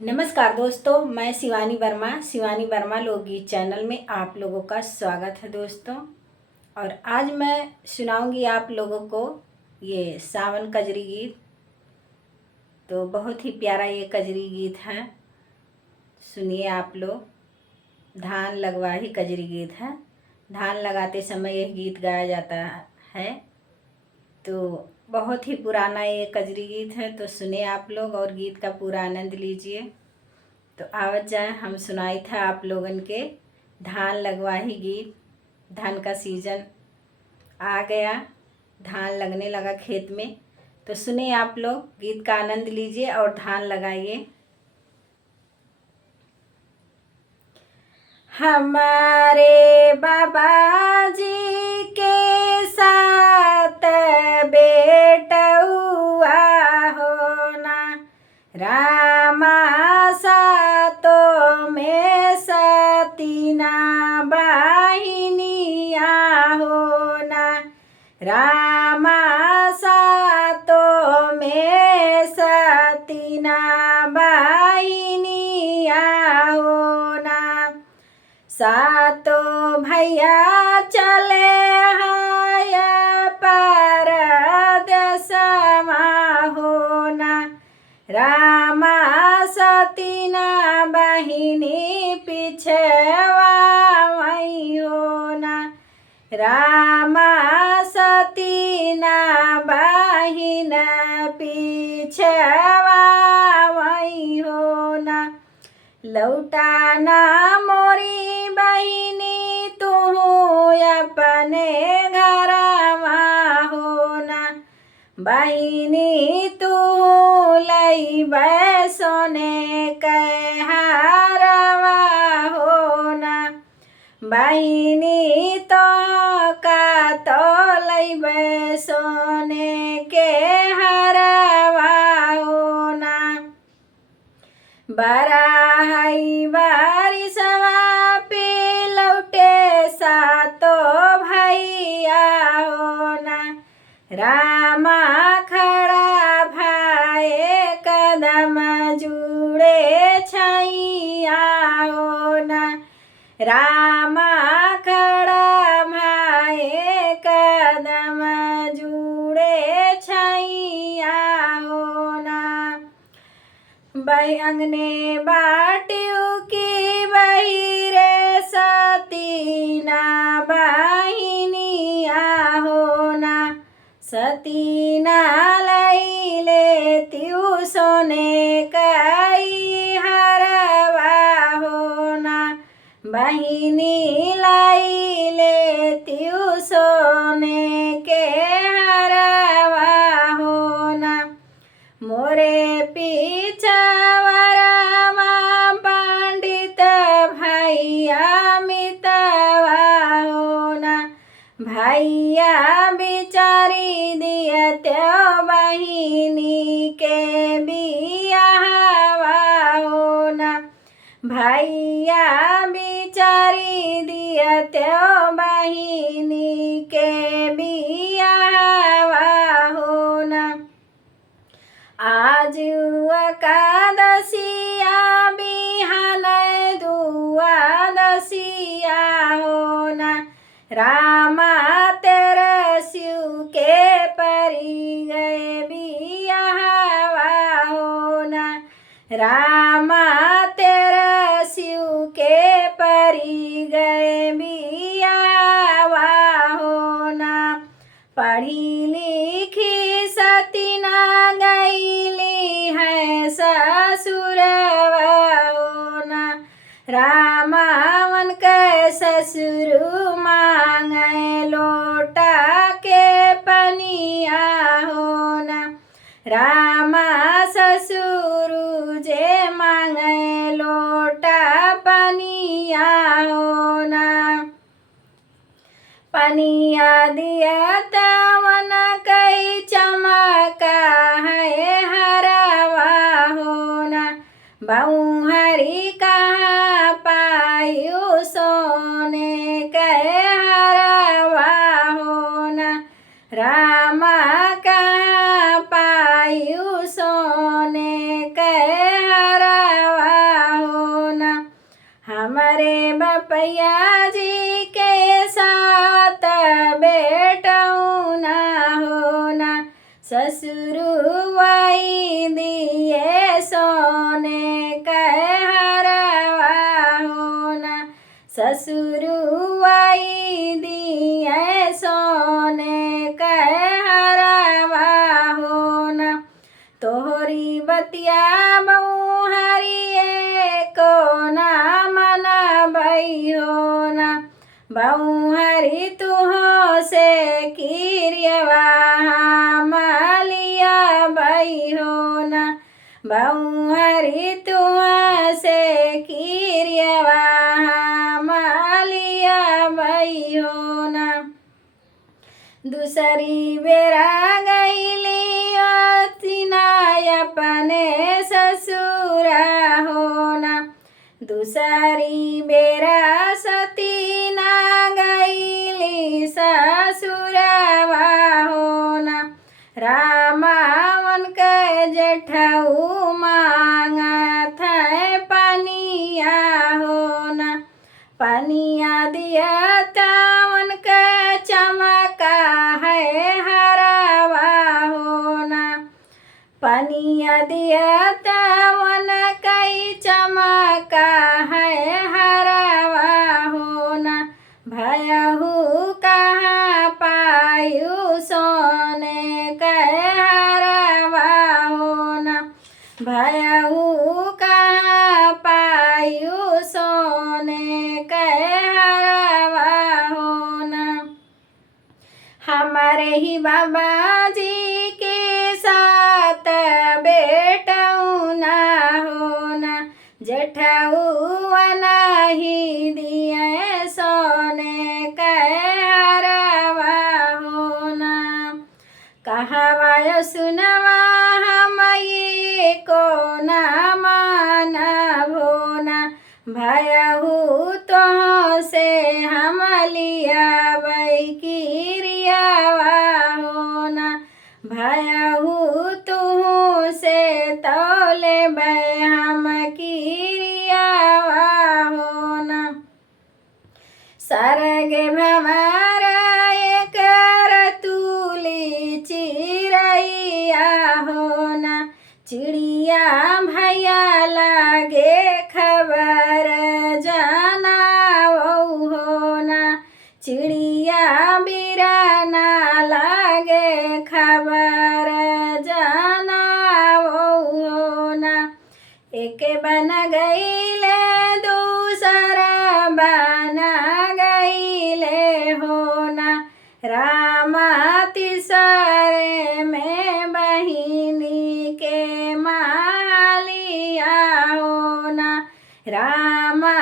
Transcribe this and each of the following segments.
नमस्कार दोस्तों, मैं शिवानी वर्मा लोकगीत चैनल में आप लोगों का स्वागत है दोस्तों। और आज मैं सुनाऊंगी आप लोगों को ये सावन कजरी गीत। तो बहुत ही प्यारा ये कजरी गीत है, सुनिए आप लोग। धान लगवा ही कजरी गीत है। धान लगाते समय यह गीत गाया जाता है। तो बहुत ही पुराना ये कजरी गीत है, तो सुने आप लोग और गीत का पूरा आनंद लीजिए। तो आवत जाए हम सुनाई था आप लोगन के धान लगवाही गीत। धान का सीजन आ गया, धान लगने लगा खेत में। तो सुने आप लोग, गीत का आनंद लीजिए और धान लगाइए। हमारे बाबा जी के साथ बेटउआ होना, रामा सातो में सतीना बाहिनिया होना, रामा सातो में सतीना बाहिनिया होना। सातो भैया चले हाय परदेसवा होना, रामा सतीना बहिनी पिछवा वही होना, रामा सतीना बहिन पिछवा वही होना। लौटाना मोरी बहिनी तू अपने घरवा होना, बहिनी तू लइबै सोने के हारवा होना, बहिनी तो का तो लइबै सोने के हारवा होना। बराई बारिशवा पे लौटे सातो भैया होना, रामा खड़ा भाए कदम जुड़े छैया होना, रामा खड़ा भाए कदम जुड़े छैया होना। बही अंगने बाटियों की बहिरे सतीना बहिनिया होना, सतीना लई लेतियु सोने कई हरवा होना, बहिनी लाई लेतियु सोने के हरवा होना। मोरे पीछावरमा पंडित भैया मितवा होना, भैया बिचारी दियत्यो बहिनी के बियाहवा होना, भैया बिचारी दियत्यो बहिनी के बियाहवा होना। आज एकादशिया बिहान दुआदशिया होना, रामा तेरे शिव के परी गए बियाहवा होना, रामा तेरे शिव के परी गए बियाहवा होना। पढ़ी लिखी सतीना गईली है ससुरवा होना, रामावन के ससुर मांगे लोटा के पनिया होना, रामा ससुर जे मांगे लोटा पनिया होना। पनिया दियत वन कई चमका है हरवा होना, बहुहरी कहाँ पायु सोने के हरवा होना, रामा कहाँ पायु सोने के हरवा भैया जी के साथ बेटऊ ना होना, ससुरुआई दिए सोने कह हरवा होना, ससुरुआई दिए सोने कह हरवा होना। तोहरी बतिया बहुहरिए को ना मनबई होना, बहुहरी तुहो से किरियवा मलिया बई होना, बहुहरी तुह से किरियवा मलिया बई होना। दूसरी बेरा गईली अपने ससुरा होना, दूसरी बेरा सती ना गईली ससुरवा होना। रामावन के जेठऊ मांगत है पनिया होना, पनिया दिया तावन के चमका है हरवा होना, पनिया दिया तावन कई चमका है हरवा होना। भयहू कहाँ पायु सोने कह हरवा होना, भयहू कहाँ पायु सोने कह हरवा होना। हमारे ही बाबा जी के साथ बेटऊ ना होना, जेठऊ नहीं दिए सोने कह हरवा होना। कहवा सुनवा हम ये को ना मानब होना, भयहू तो से हम लिया बई किरियावा होना, भयहू तुहू से तौले बै हम किरियावा होना। सरग भंवर कर तुली चिरैया होना, चिड़िया भैया लागे खबर जनावऊ होना, चिड़िया बिराना लागे खबर जनावऊ होना। एक बन गईले दूसरा बन गईले होना, रामा तिसरे में बहिनी के मालिया होना, रामा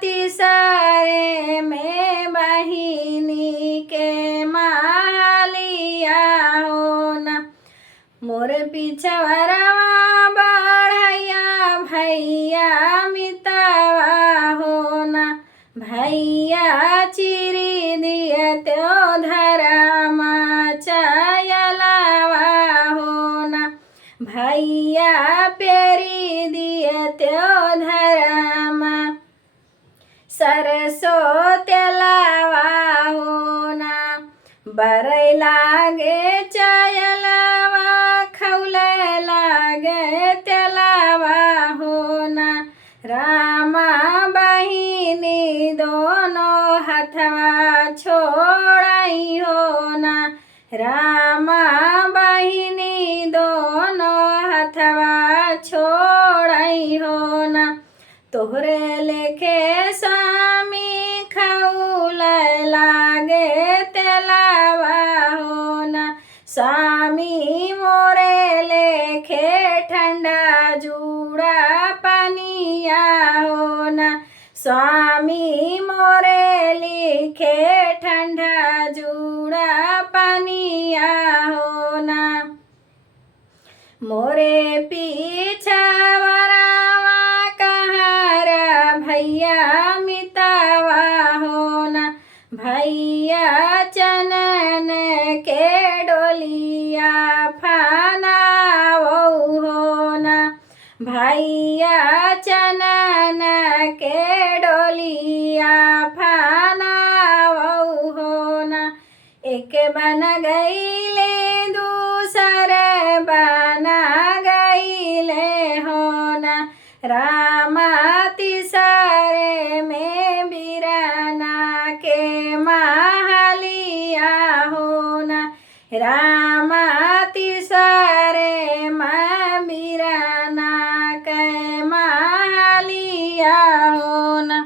तिसरे में बहिनी के मालिया होना। मोर पिछवरवा बढ़ैया भैया मितवा होना, भैया चिरी दिए त्यो धरमा चयलवा होना, भैया पेरी दिए त्यो धरमा सरसों तेलवा होना। बरई लागे चयलवा खौले लागे तेलवा होना, रामा बहिनी दोनों हथवा छोड़ई होना, रामा बहिनी दोनों हथवा छोड़ई होना। तोहरे लेखे स्वामी खौले लागे तेलवा होना, स्वामी मोरे लेखे ठंडा जूड़ा पनिया होना, स्वामी मोरे लिखे ठंडा जूड़ा पनिया होना। मोरे पीछा वरावा कहार भैया मितावा होना, भैया चनन के डोलिया फनावऊ होना, भाई मैया चनन के डोलिया फनावऊ हो ना। एक बन गईले दूसर बन गईले हो ना। राम तीसरे में बिरना के महलिया हो ना। राम तीसरे में बिरना